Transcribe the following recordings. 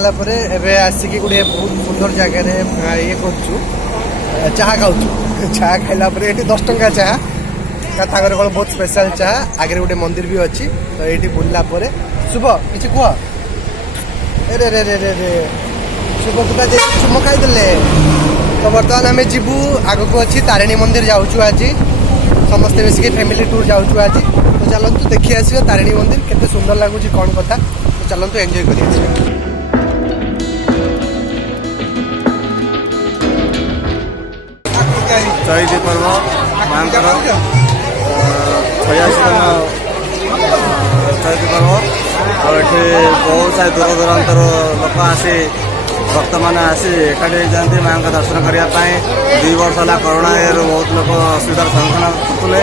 सारा पर एबे आसिक गोटे बहुत सुंदर जगह ये कर चाह खाऊ चाह खाइला ये 10 टंका चाह ताकर कौन बहुत स्पेशल चाह आगे गोटे मंदिर भी अच्छी तो ये बुलला शुभ किसी कह रे रे रे रे रे शुभ कुटा चुम खाईदे तो बर्तमान आम जीवु आग को अच्छी तारिणी मंदिर जाऊँ आज समस्ते मिसिक फैमिली टूर जाऊँ आज तो चलतु देखी आस तारिणी मंदिर केते सुंदर लगुच कौन कथा तो चलतु एंजॉय करी चैती पर्व मांकर 86 चैती पर्व आठे बहुत सारे दूर दूरांतर लोक आसी भक्त मैंने आसी एकाठी जाती माँ का दर्शन करने 2 वर्ष है कोरोना बहुत लोग असुविधार सम्मुखीन होते।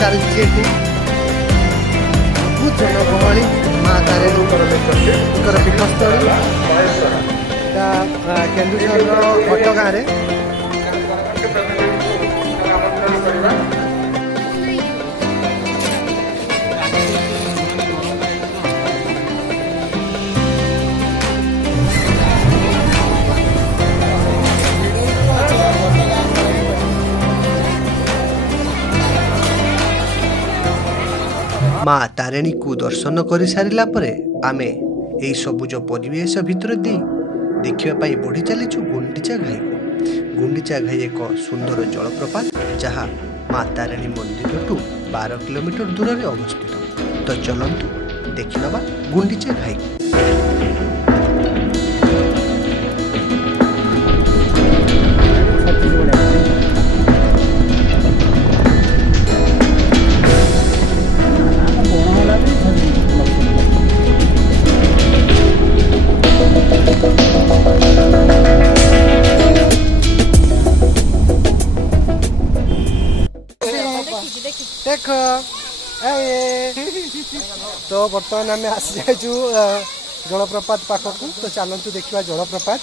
चलती बहुत जनगहली माँ तारिणी पीठस्थल केन्दुझर घट गाँव माँ तारिणी को दर्शन कर सारा आमे यही सबुज परिवेश भितर दे देखापी बढ़ी चलीचु गुंडीचा घाई को। गुंडीचा घाई एक सुंदर जलप्रपात जहाँ माँ तारिणी मंदिर ठू 12 किलोमीटर दूर में अवस्थित। तो चलतु देखी नवा गुंडीचा घाई को। देख तो बर्तमान आम आसी जाइचु जलप्रपात पाखक तो चलतु देखा जलप्रपात।